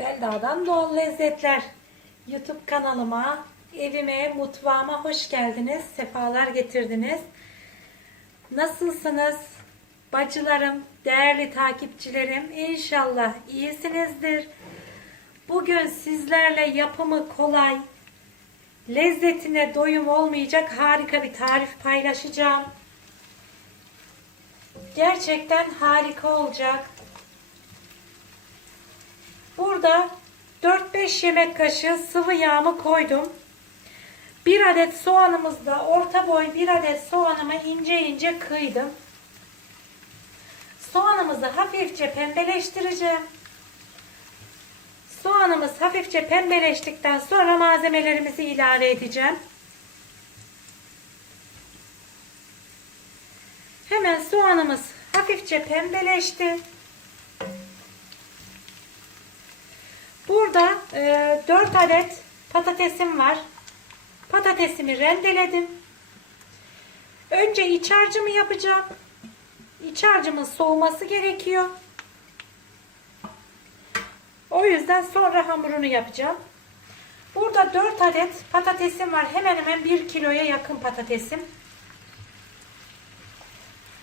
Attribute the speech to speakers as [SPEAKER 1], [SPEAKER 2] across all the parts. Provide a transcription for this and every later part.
[SPEAKER 1] Selda'dan Doğal Lezzetler YouTube kanalıma, evime, mutfağıma hoş geldiniz. Sefalar getirdiniz. Nasılsınız? Bacılarım, değerli takipçilerim, inşallah iyisinizdir. Bugün sizlerle yapımı kolay, lezzetine doyum olmayacak harika bir tarif paylaşacağım. Gerçekten harika olacak. Burada 4-5 yemek kaşığı sıvı yağımı koydum. 1 adet soğanımızda orta boy 1 adet soğanımı ince ince kıydım. Soğanımızı hafifçe pembeleştireceğim. Soğanımız hafifçe pembeleştikten sonra malzemelerimizi ilave edeceğim. Hemen soğanımız hafifçe pembeleşti. Burada e, 4 adet patatesim var. Patatesimi rendeledim. Önce iç harcımı yapacağım. İç harcımın soğuması gerekiyor. O yüzden sonra hamurunu yapacağım. Burada 4 adet patatesim var. Hemen hemen 1 kiloya yakın patatesim.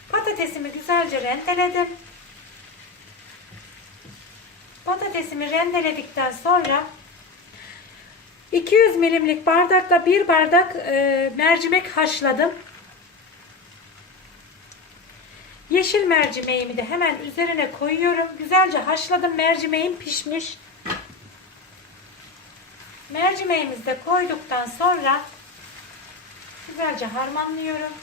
[SPEAKER 1] Patatesimi güzelce rendeledim. Patatesimi rendeledikten sonra 200 milimlik bardakla bir bardak e, mercimek haşladım. Yeşil mercimeğimi de hemen üzerine koyuyorum. Güzelce haşladım. Mercimeğim pişmiş. Mercimeğimizi de koyduktan sonra güzelce harmanlıyorum.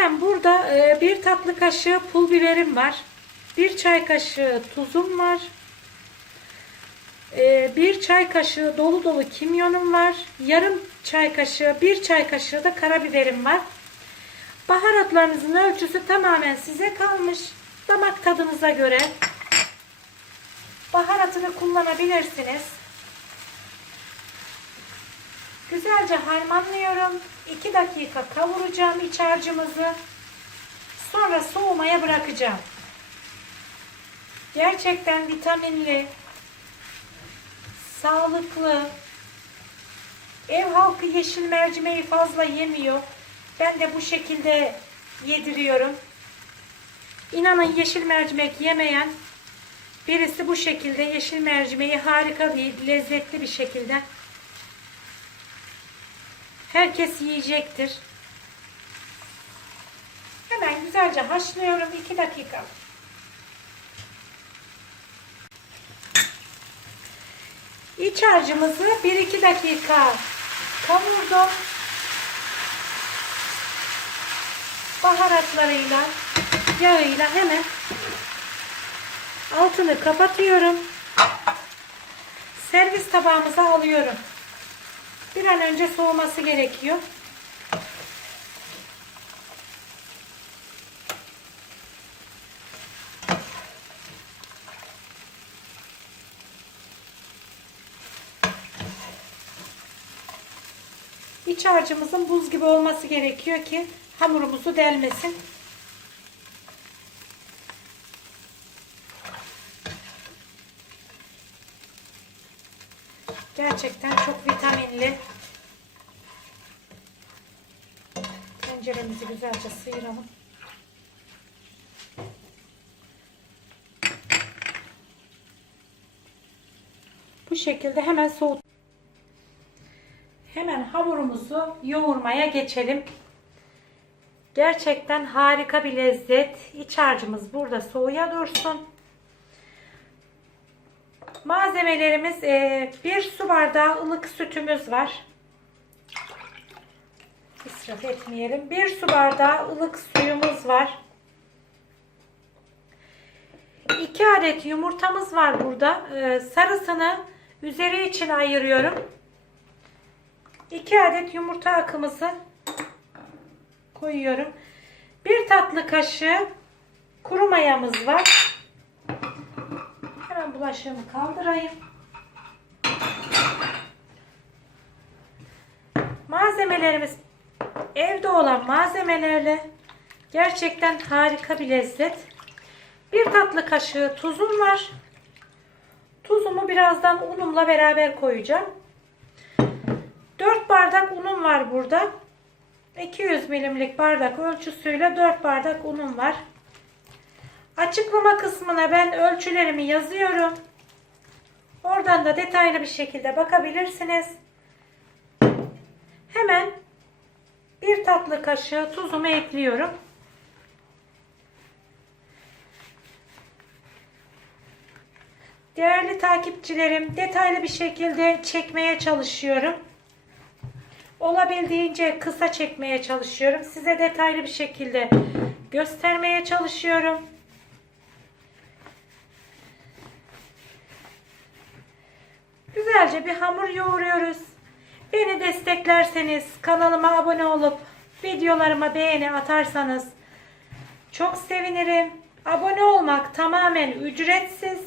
[SPEAKER 1] Hemen burada e, bir tatlı kaşığı pul biberim var. Bir çay kaşığı tuzum var. E, bir çay kaşığı dolu dolu kimyonum var. Yarım çay kaşığı, bir çay kaşığı da karabiberim var. Baharatlarınızın ölçüsü tamamen size kalmış. Damak tadınıza göre baharatını kullanabilirsiniz. Güzelce harmanlıyorum. 2 dakika kavuracağım iç harcımızı. Sonra soğumaya bırakacağım. Gerçekten vitaminli, sağlıklı. Ev halkı yeşil mercimeği fazla yemiyor. Ben de bu şekilde yediriyorum. İnanın yeşil mercimek yemeyen birisi bu şekilde yeşil mercimeği harika bir lezzetli bir şekilde herkes yiyecektir. Hemen güzelce haşlıyorum 2 dakika. İç harcımızı 1-2 dakika kavurdum. Baharatlarıyla, yağıyla hemen altını kapatıyorum. Servis tabağımıza alıyorum. Bir an önce soğuması gerekiyor. İç harcımızın buz gibi olması gerekiyor ki hamurumuzu delmesin. Gerçekten çok vitaminli. Tenceremizi güzelce sıyıralım. Bu şekilde hemen soğut. Hemen hamurumuzu yoğurmaya geçelim. Gerçekten harika bir lezzet. İç harcımız burada soğuya dursun. Malzemelerimiz e, bir su bardağı ılık sütümüz var. İsraf etmeyelim. Bir su bardağı ılık suyumuz var. 2 adet yumurtamız var burada. E, sarısını üzeri için ayırıyorum. 2 adet yumurta akımızı koyuyorum. Bir tatlı kaşığı kuru mayamız var. Bulaşığımı kaldırayım. Malzemelerimiz evde olan malzemelerle gerçekten harika bir lezzet. Bir tatlı kaşığı tuzum var. Tuzumu birazdan unumla beraber koyacağım. 4 bardak unum var burada. 200 milimlik bardak ölçüsüyle 4 bardak unum var. Açıklama kısmına ben ölçülerimi yazıyorum. Oradan da detaylı bir şekilde bakabilirsiniz. Hemen bir tatlı kaşığı tuzumu ekliyorum. Değerli takipçilerim, detaylı bir şekilde çekmeye çalışıyorum. Olabildiğince kısa çekmeye çalışıyorum. Size detaylı bir şekilde göstermeye çalışıyorum. Güzelce bir hamur yoğuruyoruz. Beni desteklerseniz, kanalıma abone olup videolarıma beğeni atarsanız çok sevinirim. Abone olmak tamamen ücretsiz.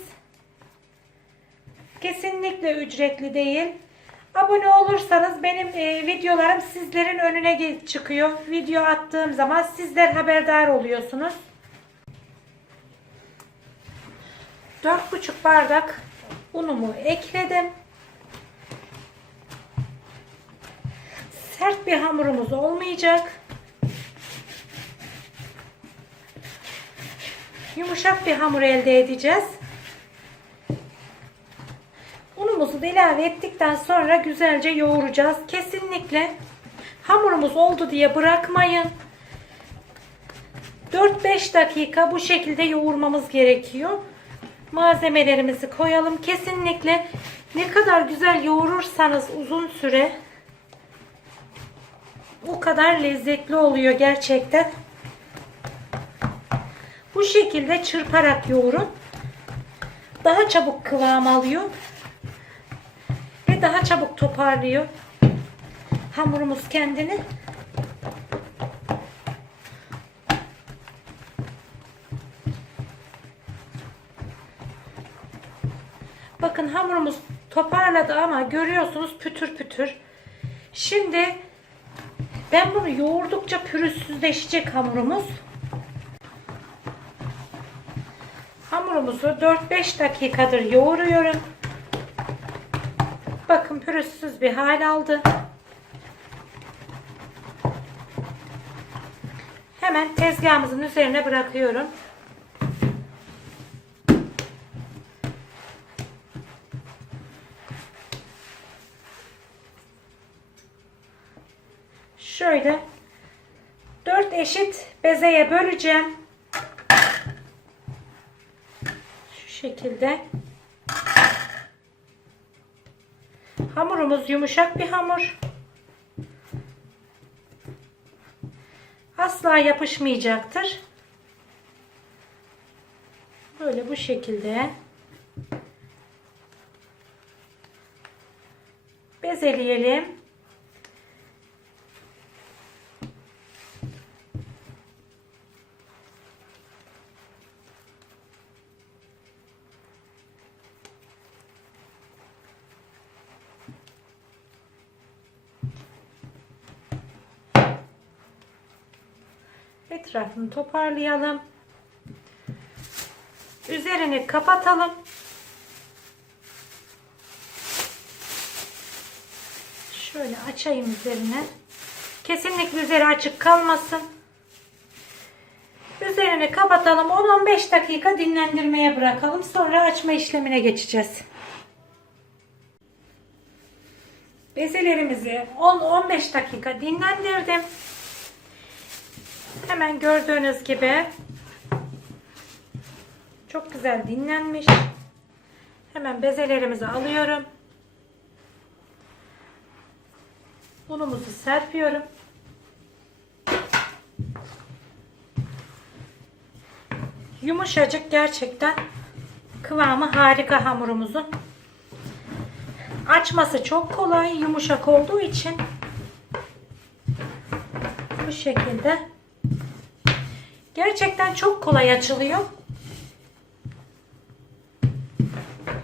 [SPEAKER 1] Kesinlikle ücretli değil. Abone olursanız benim e, videolarım sizlerin önüne çıkıyor. Video attığım zaman sizler haberdar oluyorsunuz. 4,5 bardak unumu ekledim. Sert bir hamurumuz olmayacak. Yumuşak bir hamur elde edeceğiz. Unumuzu da ilave ettikten sonra güzelce yoğuracağız. Kesinlikle hamurumuz oldu diye bırakmayın. 4-5 dakika bu şekilde yoğurmamız gerekiyor. Malzemelerimizi koyalım. Kesinlikle ne kadar güzel yoğurursanız uzun süre o kadar lezzetli oluyor gerçekten. Bu şekilde çırparak yoğurun. Daha çabuk kıvam alıyor ve daha çabuk toparlıyor hamurumuz kendini. Bakın hamurumuz toparladı ama görüyorsunuz pütür pütür. Şimdi ben bunu yoğurdukça pürüzsüzleşecek hamurumuz. Hamurumuzu 4-5 dakikadır yoğuruyorum. Bakın pürüzsüz bir hal aldı. Hemen tezgahımızın üzerine bırakıyorum. Şöyle 4 eşit bezeye böleceğim. Şu şekilde. Hamurumuz yumuşak bir hamur. Asla yapışmayacaktır. Böyle bu şekilde bezeleyelim. Etrafını toparlayalım. Üzerini kapatalım. Şöyle açayım üzerine. Kesinlikle üzeri açık kalmasın. Üzerini kapatalım. 10-15 dakika dinlendirmeye bırakalım. Sonra açma işlemine geçeceğiz. Bezelerimizi 10-15 dakika dinlendirdim. Hemen gördüğünüz gibi çok güzel dinlenmiş. Hemen bezelerimizi alıyorum. Unumuzu serpiyorum. Yumuşacık gerçekten kıvamı harika hamurumuzun. Açması çok kolay, yumuşak olduğu için bu şekilde gerçekten çok kolay açılıyor.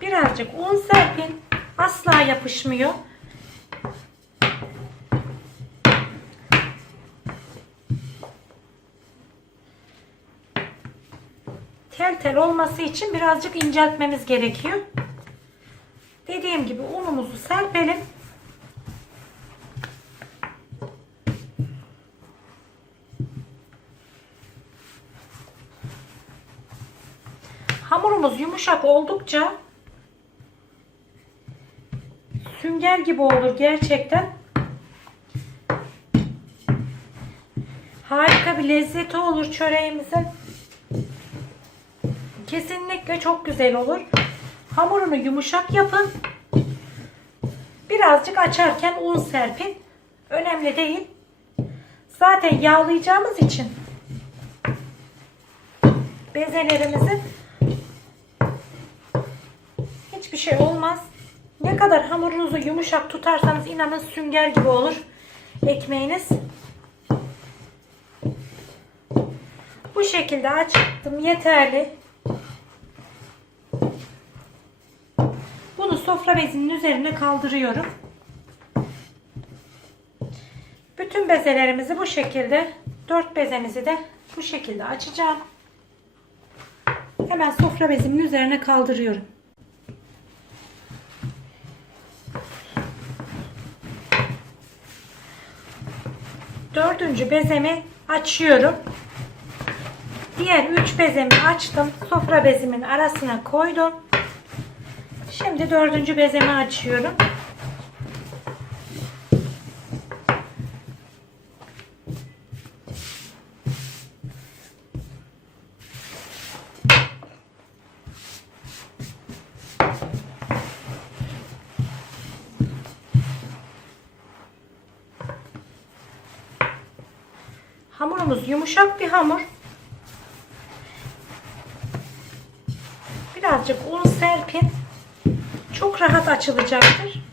[SPEAKER 1] Birazcık un serpin. Asla yapışmıyor. tel tel olması için birazcık inceltmemiz gerekiyor. Dediğim gibi unumuzu serpelim. Hamurumuz yumuşak oldukça sünger gibi olur gerçekten. Harika bir lezzeti olur çöreğimizin. Kesinlikle çok güzel olur. Hamurunu yumuşak yapın. Birazcık açarken un serpin. Önemli değil. Zaten yağlayacağımız için bezelerimizi şey olmaz. Ne kadar hamurunuzu yumuşak tutarsanız inanın sünger gibi olur ekmeğiniz. Bu şekilde açtım yeterli. Bunu sofra bezinin üzerine kaldırıyorum. Bütün bezelerimizi bu şekilde, dört bezemizi de bu şekilde açacağım. Hemen sofra bezimin üzerine kaldırıyorum. Dördüncü bezemi açıyorum. Diğer üç bezemi açtım. Sofra bezimin arasına koydum. Şimdi dördüncü bezemi açıyorum. Hamurumuz yumuşak bir hamur. Birazcık un serpin. Çok rahat açılacaktır.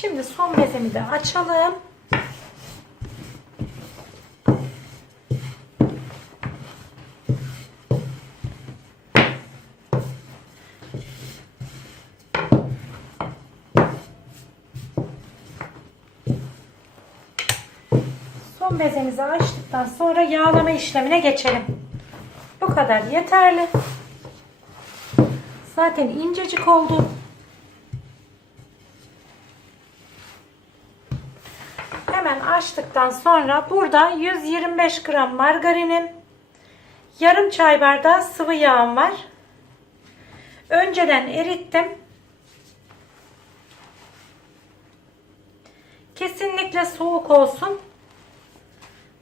[SPEAKER 1] Şimdi son bezemi de açalım. Son bezemizi açtıktan sonra yağlama işlemine geçelim. Bu kadar yeterli. Zaten incecik oldu. Hemen açtıktan sonra burada 125 gram margarinim, yarım çay bardağı sıvı yağım var. Önceden erittim. Kesinlikle soğuk olsun.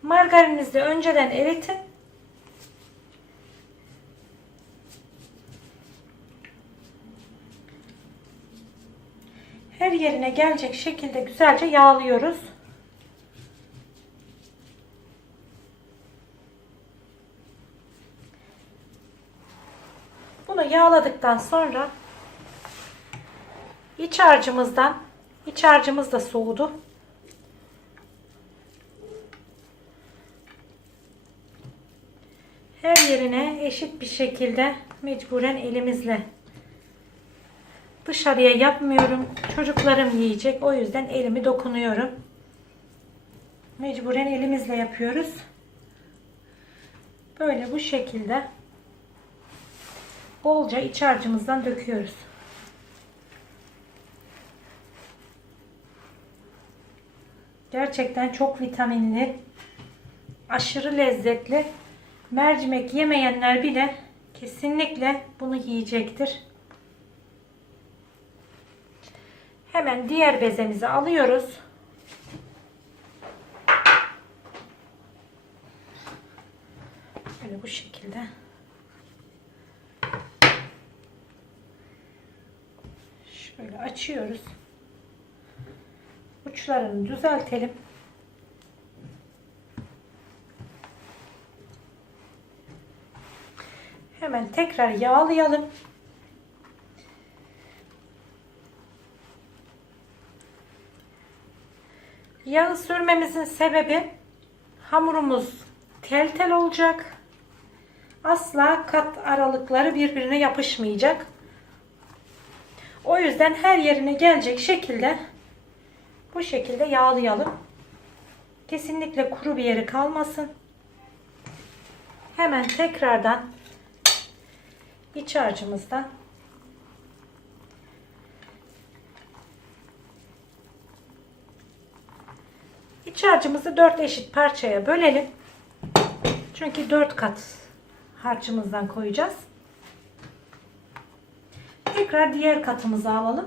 [SPEAKER 1] Margarininizi de önceden eritin. Her yerine gelecek şekilde güzelce yağlıyoruz. Bunu yağladıktan sonra iç harcımızdan iç harcımız da soğudu. Her yerine eşit bir şekilde mecburen elimizle dışarıya yapmıyorum. Çocuklarım yiyecek. O yüzden elimi dokunuyorum. Mecburen elimizle yapıyoruz. Böyle bu şekilde bolca iç harcımızdan döküyoruz. Gerçekten çok vitaminli, aşırı lezzetli. Mercimek yemeyenler bile kesinlikle bunu yiyecektir. Hemen diğer bezemizi alıyoruz. Böyle bu şekilde. Şöyle açıyoruz. Uçlarını düzeltelim. Hemen tekrar yağlayalım. Yağı sürmemizin sebebi hamurumuz tel tel olacak. asla kat aralıkları birbirine yapışmayacak. O yüzden her yerine gelecek şekilde bu şekilde yağlayalım. Kesinlikle kuru bir yeri kalmasın. Hemen tekrardan iç harcımızdan iç harcımızı 4 eşit parçaya bölelim. Çünkü 4 kat harcımızdan koyacağız. Tekrar diğer katımızı alalım.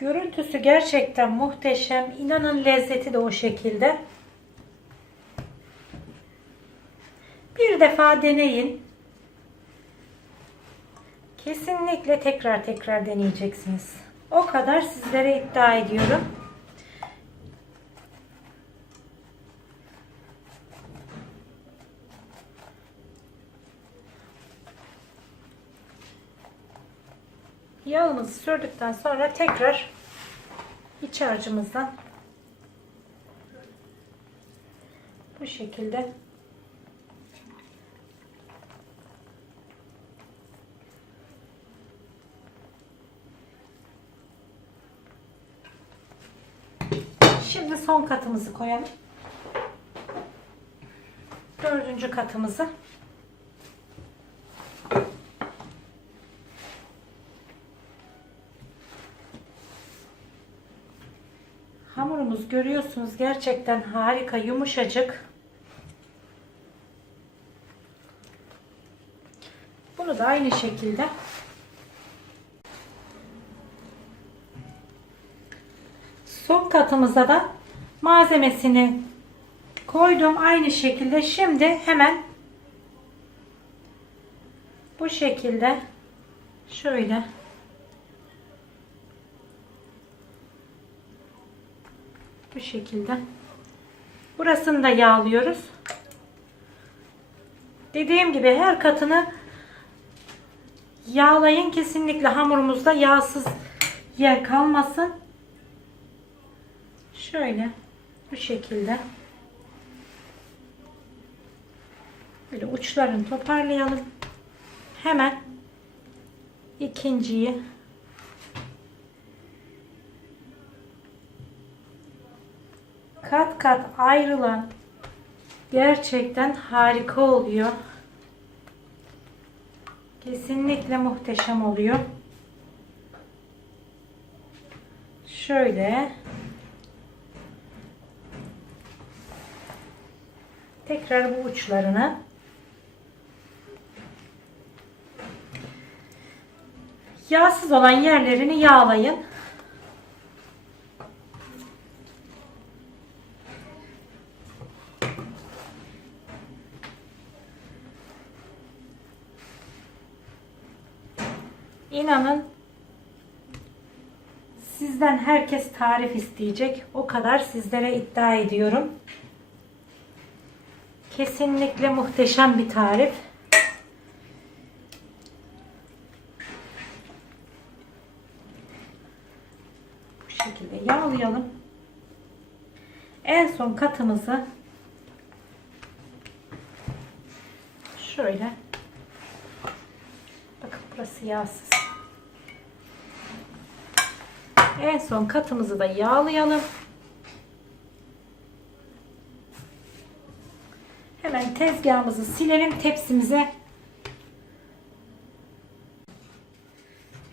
[SPEAKER 1] Görüntüsü gerçekten muhteşem. İnanın lezzeti de o şekilde. Bir defa deneyin. Kesinlikle tekrar tekrar deneyeceksiniz. O kadar sizlere iddia ediyorum. Yağımızı sürdükten sonra tekrar iç harcımızdan bu şekilde Şimdi son katımızı koyalım. Dördüncü katımızı. Hamurumuz görüyorsunuz gerçekten harika yumuşacık. Bunu da aynı şekilde son katımıza da malzemesini koydum aynı şekilde şimdi hemen bu şekilde şöyle bu şekilde. Burasını da yağlıyoruz. Dediğim gibi her katını yağlayın. Kesinlikle hamurumuzda yağsız yer kalmasın. Şöyle bu şekilde. Böyle uçlarını toparlayalım. Hemen ikinciyi kat kat ayrılan gerçekten harika oluyor. Kesinlikle muhteşem oluyor. Şöyle tekrar bu uçlarını yağsız olan yerlerini yağlayın. İnanın sizden herkes tarif isteyecek. O kadar sizlere iddia ediyorum. Kesinlikle muhteşem bir tarif. Bu şekilde yağlayalım. En son katımızı şöyle bakın burası yağsız. En son katımızı da yağlayalım. Hemen tezgahımızı silelim tepsimize.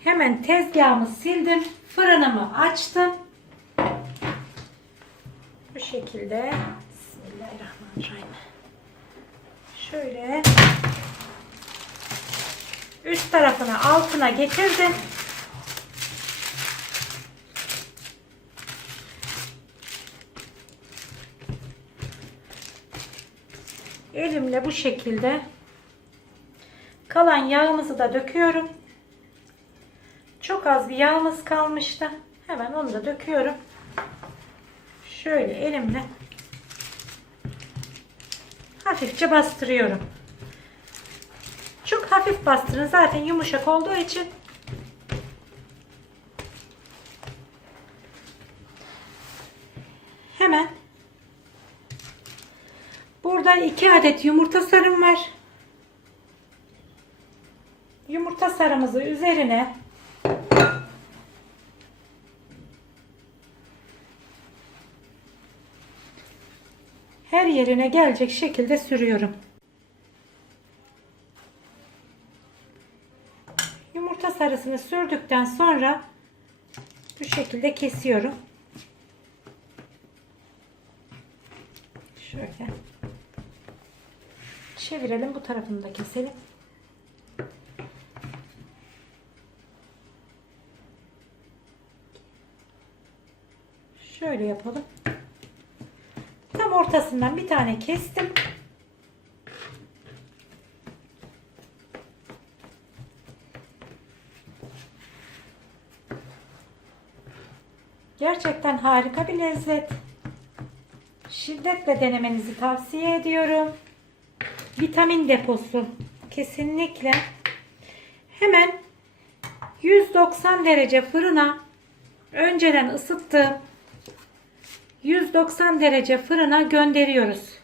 [SPEAKER 1] Hemen tezgahımı sildim. Fırınımı açtım. Bu şekilde. Bismillahirrahmanirrahim. Şöyle üst tarafını altına getirdim. Elimle bu şekilde kalan yağımızı da döküyorum. Çok az bir yağımız kalmıştı. Hemen onu da döküyorum. Şöyle elimle hafifçe bastırıyorum. Çok hafif bastırın. Zaten yumuşak olduğu için hemen burada 2 adet yumurta sarım var. Yumurta sarımızı üzerine her yerine gelecek şekilde sürüyorum. Yumurta sarısını sürdükten sonra bu şekilde kesiyorum. Şöyle. Çevirelim bu tarafını da keselim. Şöyle yapalım. Tam ortasından bir tane kestim. Gerçekten harika bir lezzet. Şiddetle denemenizi tavsiye ediyorum. Vitamin deposu. Kesinlikle. Hemen 190 derece fırına önceden ısıttığım 190 derece fırına gönderiyoruz.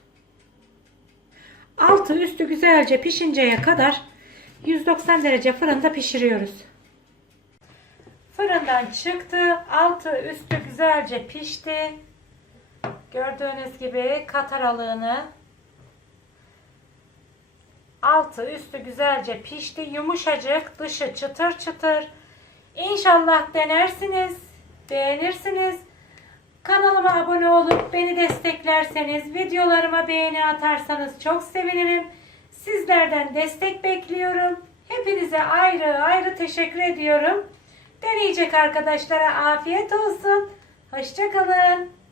[SPEAKER 1] Altı üstü güzelce pişinceye kadar 190 derece fırında pişiriyoruz. Fırından çıktı. Altı üstü güzelce pişti. Gördüğünüz gibi kat aralığını altı üstü güzelce pişti. Yumuşacık, dışı çıtır çıtır. İnşallah denersiniz, beğenirsiniz. Kanalıma abone olup beni desteklerseniz, videolarıma beğeni atarsanız çok sevinirim. Sizlerden destek bekliyorum. Hepinize ayrı ayrı teşekkür ediyorum. Deneyecek arkadaşlara afiyet olsun. Hoşçakalın.